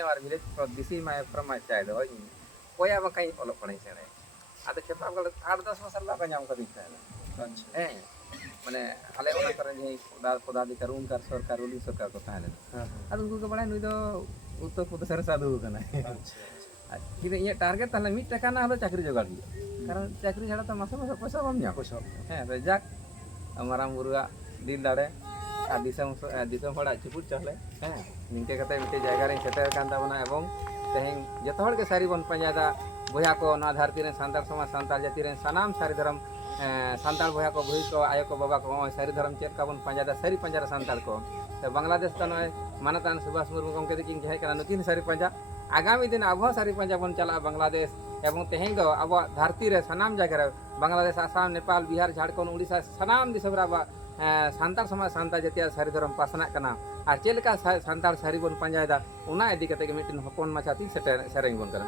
in our village, so this is my from my childhood. कोई अब कहीं alloy पढ़े से रहे आते खेत आप गलत 8-10 मसाला का नाम कभी था अच्छा माने आले ओना करे जे पदाधिकारी उनका सरकार उली सरकार को ताहले आ उनको के बड़ा नुई दो उत्तर प्रदेश रे साधु कना अच्छा कि ये टारगेट ताले मिट टका ना हलो चाकरी जोगाड़ दियो कारण चाकरी छाड़ा तो मासे मासे पैसा बम न्या पैसा तो जाक हमारा मुरुआ दिल दाड़े आ दिसम हड़ा चुपुट चले निंके कते मिटे जायगा रे सेटर कान ताबना एवं तेहें जतो हड़ के सारी बन पंजादा बया को ना धरती रे सांताल समाज सांताल जाति रे सनाम सारी धर्म सांताल बया को भई को आयो को बाबा को सारी धर्म चेक का बन पंजादा सारी पंजारा सांताल को तो बांग्लादेश त नय मानतान सुभाष मुर्मू गमके दिकिन जहे कना नतीन सारी पंजा आगामी दिन आबो सारी पंजा बन चला बांग्लादेश एवं तेहें दो अब धरती रे सनाम जायगा रे बांग्लादेश आसाम नेपाल बिहार झारखंड उड़ीसा सनाम दिसम रा सांताल समाज सांताल जातिया सारी धर्म पासना कना और चेलका सांताल सारी बन पंजायदा उना इदी कते के मिटिन हपन माछा ती सेरेंग बन करा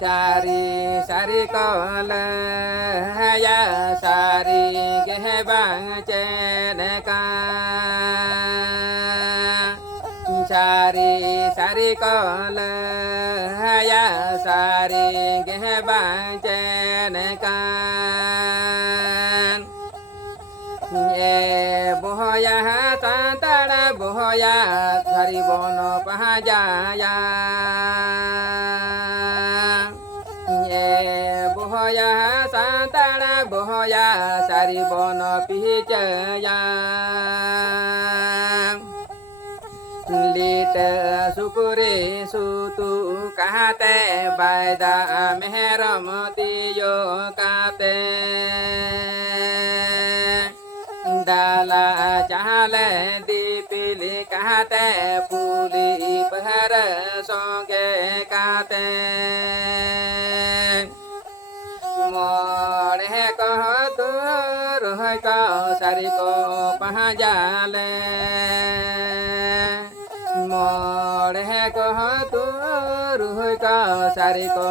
सारी सारी कल या सारी गह बाचन का सारी सारी कल या सारी गह बाचन का ये बोया सांतड़ा बोया सारी बन पहा जाया बोया सांतड़ा बोया सारी बन पिचया लीट सुकुरे सुतु कहते बैदा मेहरमतियो कहते डाला चाले दीपिली कहते पुली पहर सोगे कहते मोड़े कह दूर को सारी को पहा जाले मोड़े कह दूर को सारी को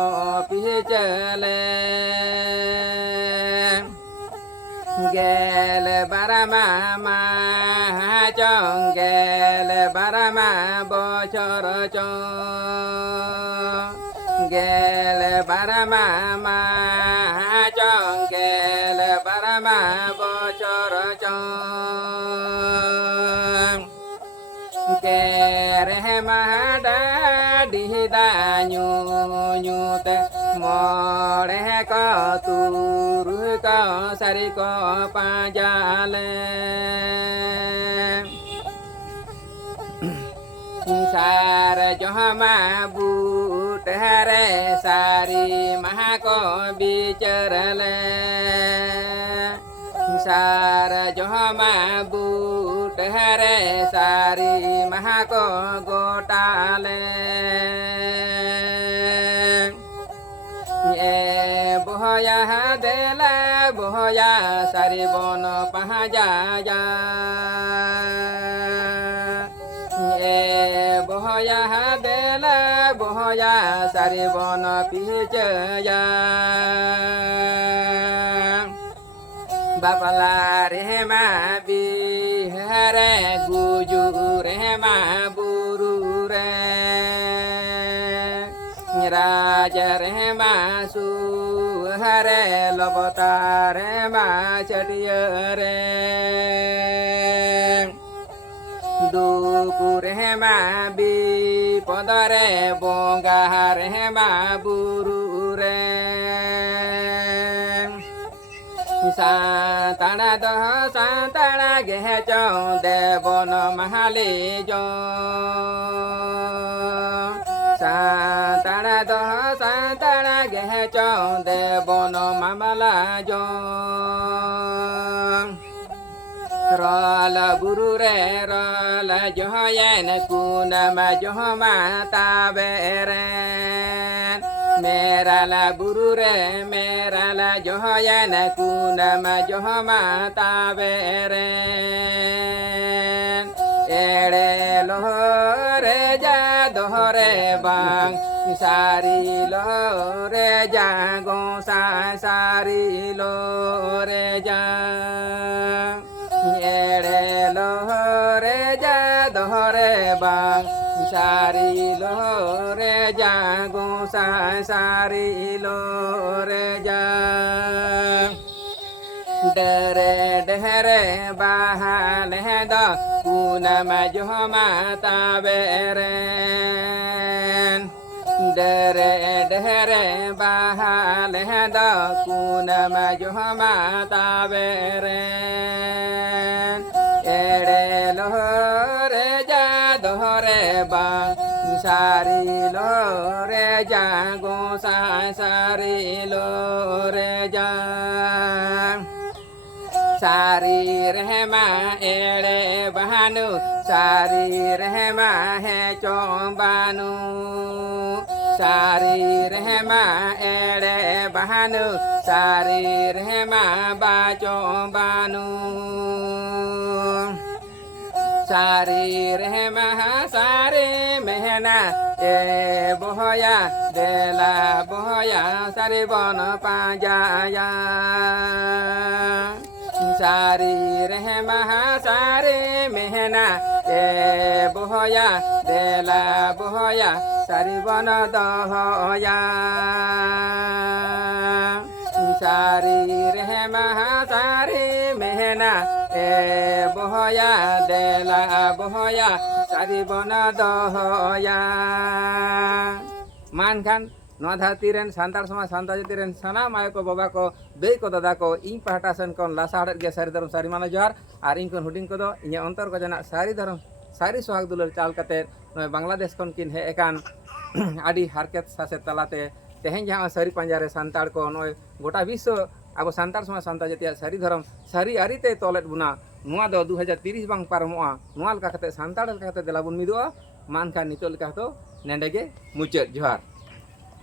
पिचले गेल बारमा गेल बारमा बचर गेल बारमा गेल बारमा बचर रे महाडा डिदा न्यूत मोड़े को तूर को सारी को पाजाले सार जोहमा बूट हरे सारी महा को बिचरले सार जोहमा बूट हरे सारी महा को गोटाले ये बोया देला बोया सारी बन पहा जाया ये बोया देला बोया सारी बन पिचया बापला रे मा बिहरे गुजू रे मा बुरु रे राज रे मा सुहरे लबता रे मा चटिय रे दुपुरे मा विपद रे बोंगा रे मा बुरु रे सांतड़ा दह सांतड़ा गेह चौ देवन महाले जो सांतड़ा दह सांतड़ा गेह चौ देवन मामला जो रल गुरु रे रल जोहयन कुनम जोह माता बेरे मेरा ला गुरु रे मेरा ला जोहयन कुनम जोह माता बेरे एड़े lo re ja do re bang sari lo re ja go sa sari lo re ja re lo re ja do re bang sari lo re ja go sa sari lo re ja dere dere bahal heda kuna majhoma taberen dere dere bahal heda kuna majhoma taberen ere lohore ja dohore bang sari lore ja go sa sari lore ja sari rehma ere bahanu sari rehma he chombanu sari rehma ere bahanu sari rehma ba chombanu sari rehma sari mehna e boya de la boya sari bono panjaya sari rehma sari mehna e boya de la boya sari bono doya sari rehma sari mehna e boya de la boya sari bono doya mankan नवा धरती rain सांतार समाज Santa जाति rain Sana my को बाबा को दई को दादा को इन पहाटा सन कोन लासाड़ गे सारी धर्म सारी माना जोहार और इन कोन हुडिंग को दो इन अंतर को जना सारी धर्म सारी सोहाग दुलर चाल कते नय बांग्लादेश कोन किन हे एकान आदि हारकेत सासे तलाते तेहें जहां सारी पंजारे सांतार को नय गोटा विश्व अब सांतार समाज सांता जाति सारी धर्म सारी आरिते तोलेट बुना नुआ दो 2030 बांग पारमोआ नुआ लका कते सांतार लका कते देलाबुन मिदुआ मानका नितोल लका तो नेंडेगे मुचाद जोहार।